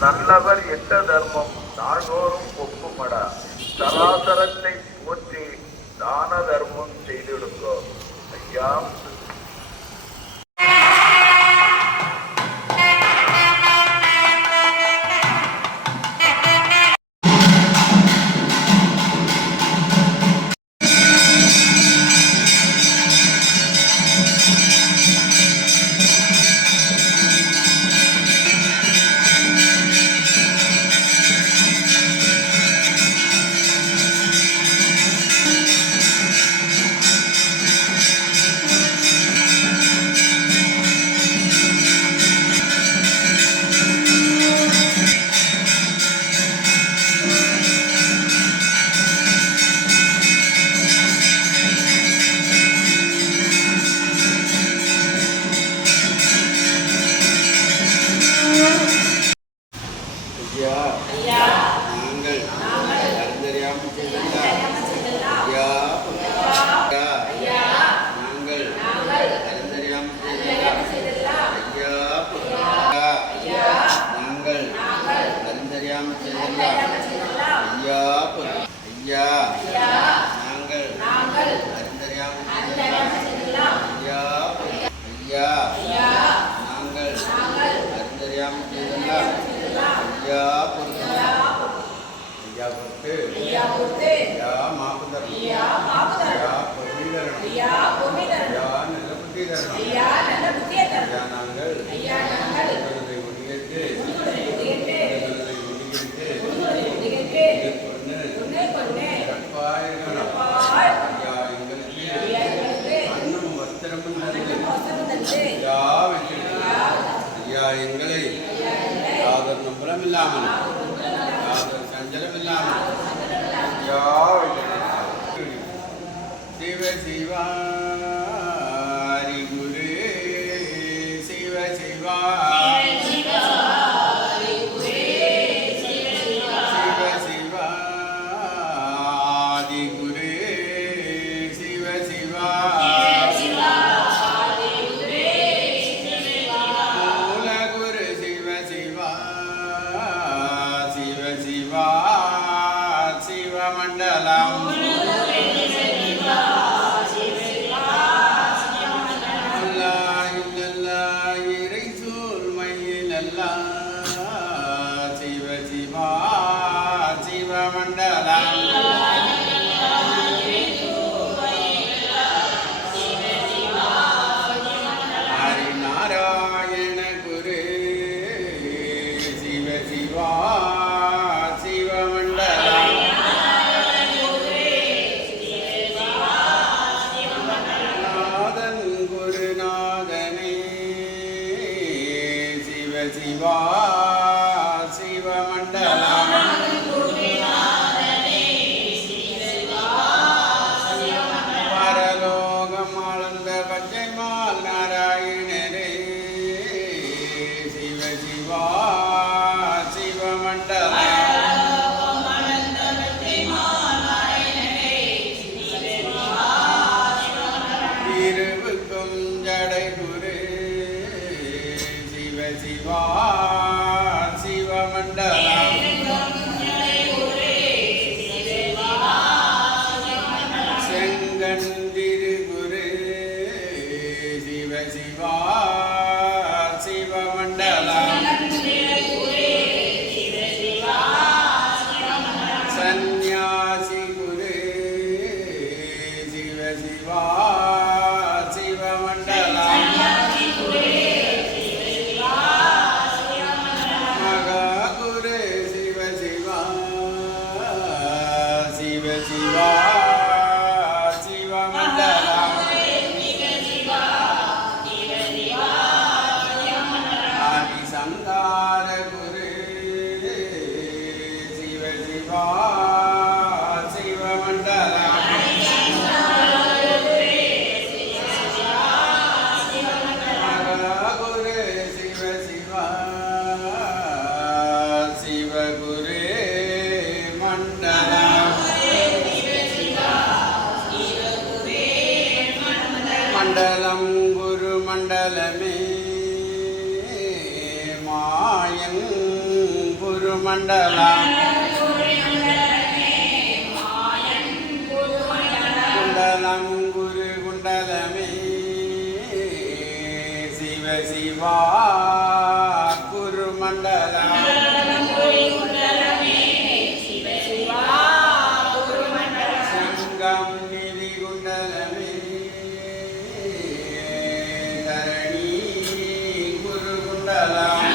நல்லவர் எட்ட தர்மம் நாள்தோறும் ஒப்புமடா. சராசரத்தை போற்றி தான தர்மம் செய்திடுங்கோ. ஐயா எங்களை யாதொரு நம்பலமில்லாமல் யாதொரு சஞ்சலமில்லாமல் சிவ சிவாரி குரு சிவ சிவாரி சிவ சிவாதி குரு சிவ சிவா மண்டலம் குரு மண்டலமே மாயன் மண்டலம் குண்டலம் குரு குண்டலமே சிவ சிவா குரு மண்டலம் சங்கம் நிதி குண்டலமே தரணி குரு குண்டலம்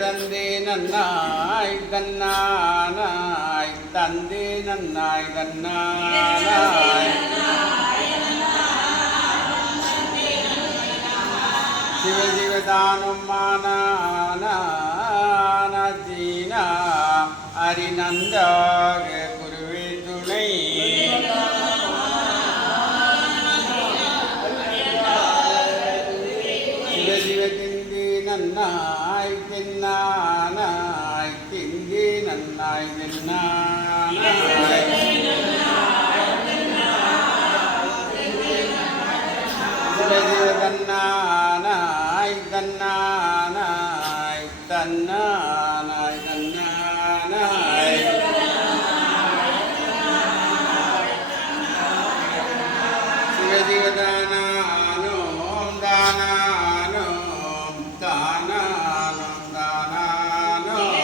தந்தே நன்னாய் தன்னானாய் தந்தே நன்னாய் தன்னானாய் சிவ சிவதானும் மானானீனா அரிநந்தாக குருவே துணை சிவ சிவ திந்தி நன்னாய் தின்னானாய் திந்தி நன்னாய் தின்னானாய் சிவ சிவ தன்னானாய் தன்னானாய் தன்னானாய் தன்னானாய் சிவ சிவ தானானோம் தானானோம் தானானோம் தானானோம்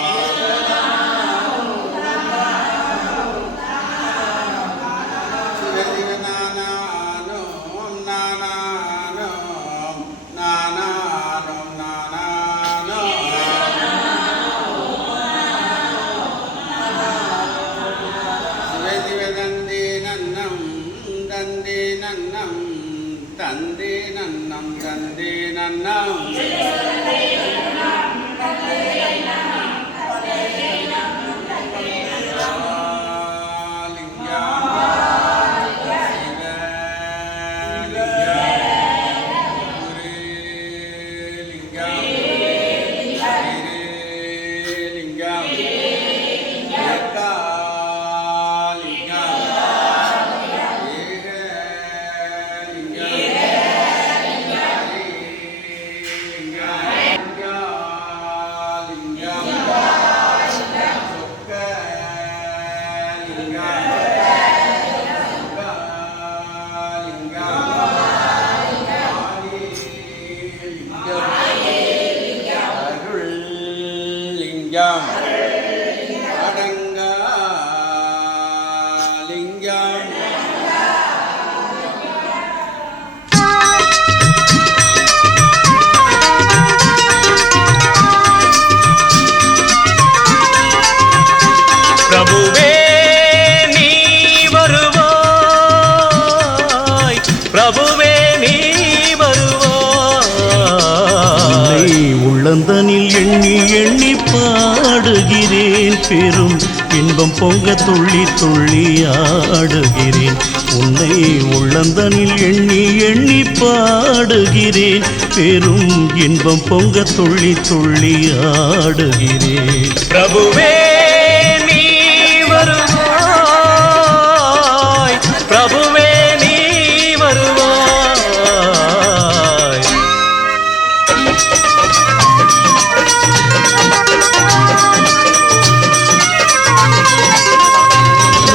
உள்ளந்தனில் எண்ணி எண்ணி பாடுகிறேன், பெரும் இன்பம் பொங்க துள்ளி துள்ளி ஆடுகிறேன். உன்னை உள்ளந்தனில் எண்ணி எண்ணி பாடுகிறேன், பெரும் இன்பம் பொங்க துள்ளி துள்ளி ஆடுகிறேன். பிரபுவே நீ வருவாய், பிரபுவே நீ வருவாய்.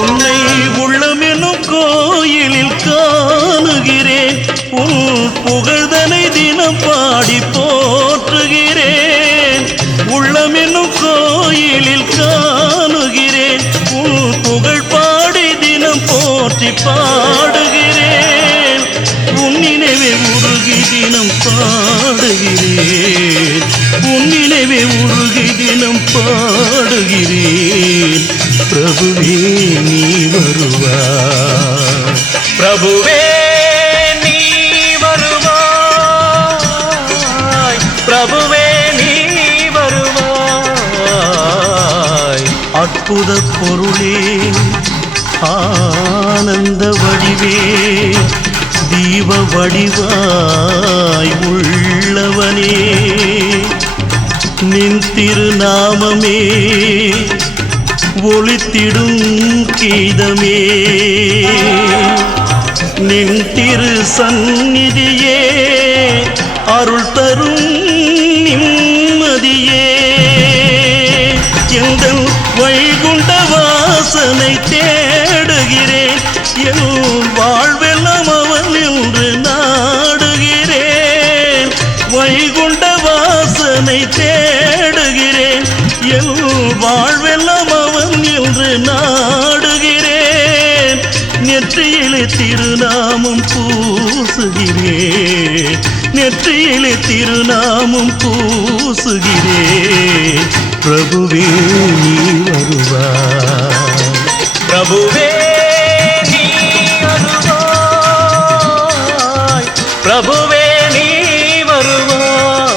உன்னை உள்ளமெனும் கோயிலில் காணுகிறேன், உன் புகழ்தனை தினம் பாடி போற்றுகிறேன். உள்ளமெனும் கோயிலில் காணுகிறேன், உன் புகழ் பாடி தினம் போற்றி பாடுகிறேன். உன் நினைவே உருகி தினம் பாடுகிறேன், உன் நினைவே உருகி தினம் பாடுகிறேன். பிரபுவே நீ வருவாய், பிரபுவே நீ வருவாய், பிரபுவே நீ வருவாய். அற்புத பொருளே, ஆனந்த வடிவே, தீப வடிவாய் உள்ளவனே, நின் திருநாமமே ஒளித்திடும் கீதமே. நின் திரு சந்நிதியே அருள் தரும் நிம்மதியே. எங்கள் வைகுண்ட வாசனை தேடுகிறேன், என் வாழ்வெல்லாம் அவன் என்று நாடுகிறேன். வைகுண்ட வாசனை தேடுகிறேன், என் வாழ்வெல்லாம் அவன் என்று நாடுகிறேன். நெற்றியிலே திருநாமம் பூசுகிறேன், நெற்றியிலே திருநாமம் பூசுகிறேன். பிரபுவே நீ வருவாய், பிரபுவே நீ வருவாய், பிரபுவே நீ வருவாய்.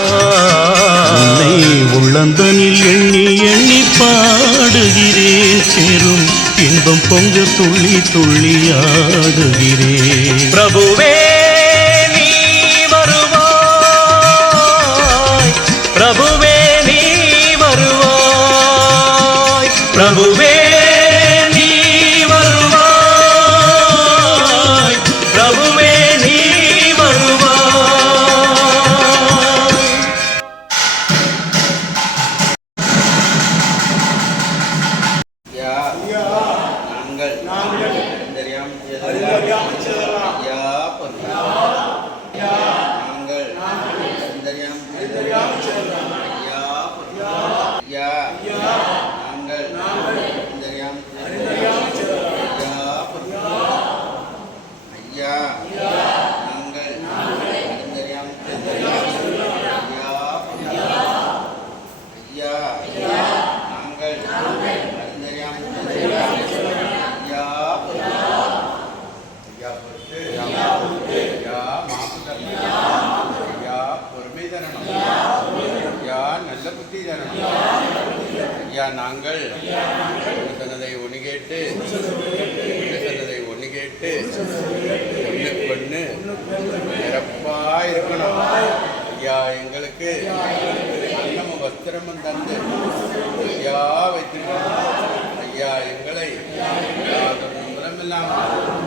உன்னை உள்ளந்தனில் எண்ணி எண்ணி பாடுகிறேன், பெரும் இன்பம் பொங்க துள்ளி துள்ளி ஆடுகிறேன். பிரபுவே நீ வருவாய், பிரபுவே நீ வருவாய், பிரபுவே நீ வருவாய், பிரபுவே நீ வருவாய். நாங்கள் நாங்கள் சொன்னதை ஒன்று கேட்டு சொன்னதை ஒன்று கேட்டு ஒன்று சிறப்பாக இருக்கணும். ஐயா எங்களுக்கு அன்னமும் வஸ்திரமும் தந்து ஐயா வைத்திருக்கணும். ஐயா எங்களை புறமில்லாமல்